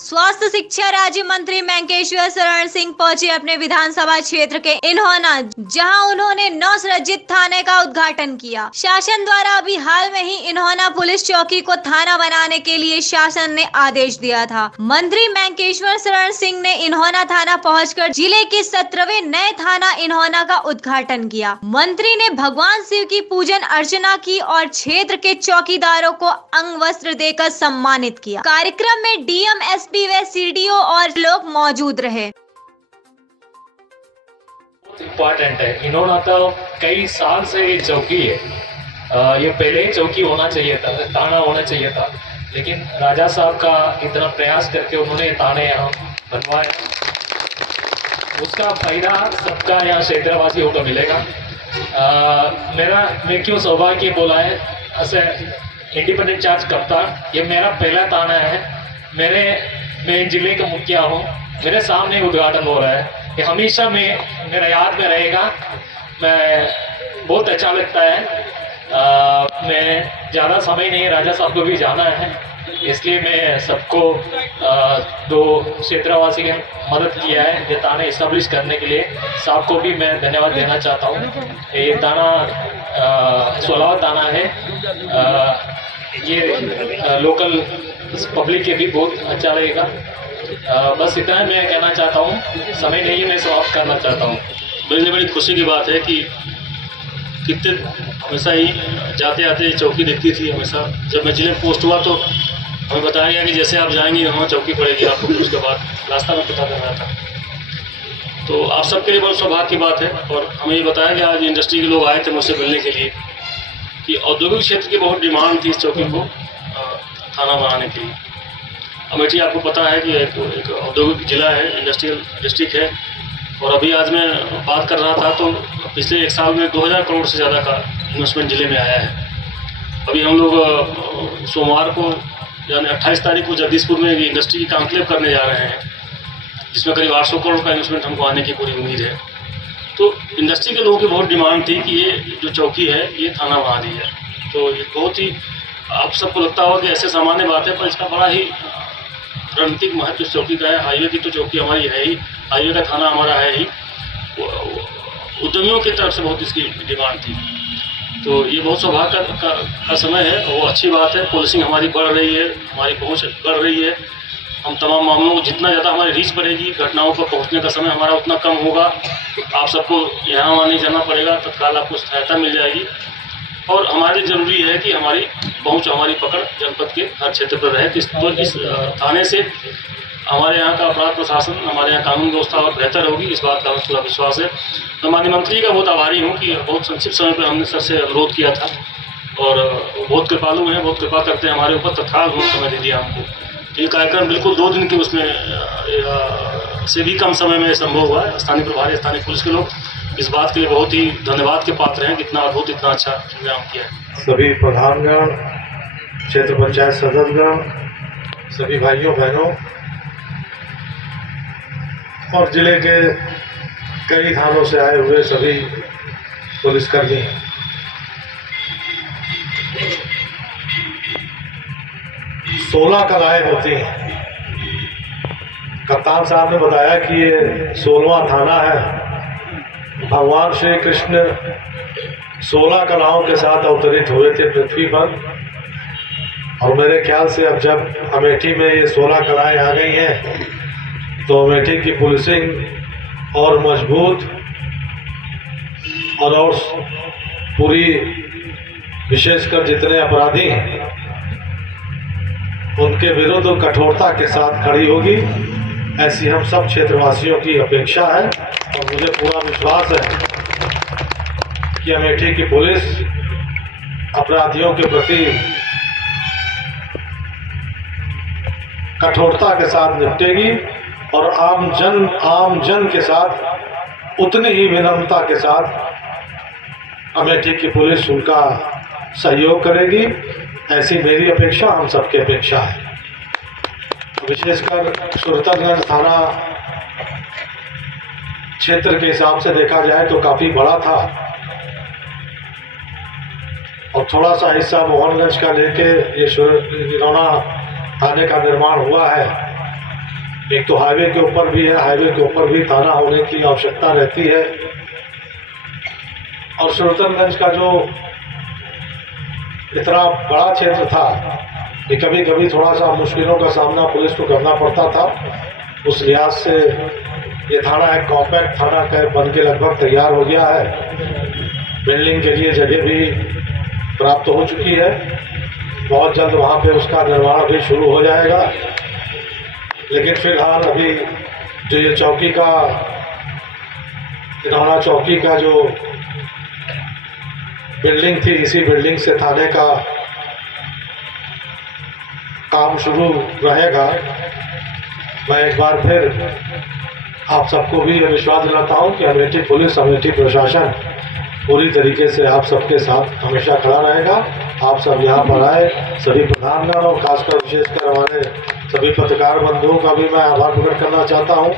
स्वास्थ्य शिक्षा राज्य मंत्री मैंकेश्वर शरण सिंह पहुंचे अपने विधानसभा क्षेत्र के इन्होना, जहां उन्होंने नवसृजित थाने का उद्घाटन किया। शासन द्वारा अभी हाल में ही इन्होना पुलिस चौकी को थाना बनाने के लिए शासन ने आदेश दिया था। मंत्री मैंकेश्वर शरण सिंह ने इन्होना थाना पहुंचकर जिले के 17वें नए थाना इन्होना का उद्घाटन किया। मंत्री ने भगवान शिव की पूजन अर्चना की और क्षेत्र के चौकीदारों को अंग वस्त्र देकर सम्मानित किया। कार्यक्रम में डीएम, एसपी व सीडीओ और लोग मौजूद रहे। इम्पोर्टेंट है। इन्होंने तो कई साल से ये चौकी है, ये पहले ही चौकी होना चाहिए था, थाना होना चाहिए था, लेकिन राजा साहब का इतना प्रयास करके उन्होंने थाने यहाँ बनवाया। उसका फायदा सबका यहाँ क्षेत्रवासियों को मिलेगा। मैं क्यों सौभाग्य बोला है, ऐसे इंडिपेंडेंट चार्ज कप्तान, ये मेरा पहला थाना है। मैं जिले का मुखिया हूँ, मेरे सामने उद्घाटन हो रहा है, ये हमेशा मेरा याद में रहेगा। मैं बहुत अच्छा लगता है। मैं ज़्यादा समय नहीं, राजा साहब को भी जाना है, इसलिए मैं सबको दो क्षेत्रवासी ने मदद किया है ये थाना इस्टेब्लिश करने के लिए। साहब को भी मैं धन्यवाद देना चाहता हूँ। ये थाना 16वां थाना है। ये लोकल पब्लिक के भी बहुत अच्छा रहेगा। बस इतना मैं कहना चाहता हूँ, समय नहीं है, मैं समाप्त करना चाहता हूँ। बड़ी खुशी की बात है कि कितने हमेशा ही जाते आते चौकी दिखती थी। हमेशा जब मैं जिले में पोस्ट हुआ तो हमें बताया गया कि जैसे आप जाएंगे वहाँ चौकी पड़ेगी आपको, फिर उसके बाद रास्ता में पता कर रहा था। तो आप सबके लिए बहुत सौभाग्य की बात है। और हमें ये बताया गया आज इंडस्ट्री के लोग आए थे मुझसे मिलने के लिए कि औद्योगिक क्षेत्र की बहुत डिमांड थी इस चौकी को थाना बनाने के लिए। अमेठी आपको पता है कि एक औद्योगिक जिला है, इंडस्ट्रियल डिस्ट्रिक्ट है। और अभी आज मैं बात कर रहा था तो पिछले एक साल में 2000 करोड़ से ज़्यादा का इन्वेस्टमेंट जिले में आया है। अभी हम लोग सोमवार को यानी 28 तारीख को जगदीशपुर में इंडस्ट्री की कॉन्क्लेव करने जा रहे हैं, जिसमें करीब 800 करोड़ का इन्वेस्टमेंट हमको आने की पूरी उम्मीद है। तो इंडस्ट्री के लोगों की बहुत डिमांड थी कि ये जो चौकी है ये थाना बना दी है। तो ये बहुत ही, आप सबको लगता होगा कि ऐसे सामान्य बात है, पर इसका बड़ा ही रणनीतिक महत्व इस चौकी का है। हाईवे की तो चौकी हमारी है ही, हाईवे का थाना हमारा है ही। उद्यमियों की तरफ से बहुत इसकी डिमांड थी। तो ये बहुत सौभाग्य का समय है और वो अच्छी बात है। पुलिसिंग हमारी बढ़ रही है, हमारी पहुंच बढ़ रही है। हम तमाम मामलों को, जितना ज़्यादा हमारी रीच बढ़ेगी, घटनाओं पर पहुंचने का समय हमारा उतना कम होगा। आप सबको यहाँ वहाँ नहीं जाना पड़ेगा, तत्काल आपको सहायता मिल जाएगी। और हमारे ज़रूरी है कि हमारी पहुंच, हमारी पकड़ जनपद के हर क्षेत्र पर रहे। तो इस थाने से हमारे यहाँ का अपराध प्रशासन, हमारे यहाँ कानून व्यवस्था और बेहतर होगी, इस बात का हमें पूरा विश्वास है। मैं माननीय मंत्री का बहुत आभारी हूँ कि बहुत संक्षिप्त समय पर हमने सर से अनुरोध किया था और बहुत कृपालु हैं, बहुत कृपा करते हैं हमारे ऊपर, तत्काल उन्होंने समय दे दिया हमको। ये कार्यक्रम बिल्कुल 2 दिन के उसमें से भी कम समय में संभव हुआ है। स्थानीय प्रभारी, स्थानीय पुलिस के लोग इस बात के लिए बहुत ही धन्यवाद के पात्र हैं, कितना अद्भुत, इतना अच्छा इंतजाम किया है। सभी प्रधानगण, क्षेत्र पंचायत सदस्यगण, सभी भाइयों बहनों और जिले के कई थानों से आए हुए सभी पुलिसकर्मी, 16 कलाएं होती हैं। कप्तान साहब ने बताया कि ये 16वां थाना है। भगवान श्री कृष्ण 16 कलाओं के साथ अवतरित हुए थे पृथ्वी पर, और मेरे ख्याल से अब जब अमेठी में ये 16 कलाएं आ गई हैं तो अमेठी की पुलिसिंग और मजबूत और पूरी, विशेषकर जितने अपराधी हैं उनके विरुद्ध कठोरता के साथ खड़ी होगी, ऐसी हम सब क्षेत्रवासियों की अपेक्षा है। और मुझे पूरा विश्वास है कि अमेठी की पुलिस अपराधियों के प्रति कठोरता के साथ निपटेगी और आम जन के साथ उतनी ही विनम्रता के साथ अमेठी की पुलिस उनका सहयोग करेगी, ऐसी मेरी अपेक्षा, हम सबकी अपेक्षा है। विशेषकर सुरतगंज थाना क्षेत्र के हिसाब से देखा जाए तो काफ़ी बड़ा था और थोड़ा सा हिस्सा मोहनगंज का लेके ये इन्होना थाने का निर्माण हुआ है। एक तो हाईवे के ऊपर भी है, हाईवे के ऊपर भी थाना होने की आवश्यकता रहती है। और सुल्तानगंज का जो इतना बड़ा क्षेत्र था कि कभी कभी थोड़ा सा मुश्किलों का सामना पुलिस को करना पड़ता था। उस लिहाज से ये थाना एक कॉम्पैक्ट थाना का बन के लगभग तैयार हो गया है। बिल्डिंग के लिए जगह भी प्राप्त हो चुकी है। बहुत जल्द वहाँ पे उसका निर्माण भी शुरू हो जाएगा। लेकिन फिलहाल अभी जो ये चौकी का इन्होंना चौकी का जो बिल्डिंग थी, इसी बिल्डिंग से थाने का काम शुरू रहेगा। मैं एक बार फिर आप सबको भी ये विश्वास दिलाता हूँ कि अमेठी पुलिस, अमेठी प्रशासन पूरी तरीके से आप सबके साथ हमेशा खड़ा रहेगा। आप सब यहाँ पर आए, सभी प्रधानगण और खासकर विशेषकर हमारे सभी पत्रकार बंधुओं का भी मैं आभार प्रकट करना चाहता हूँ।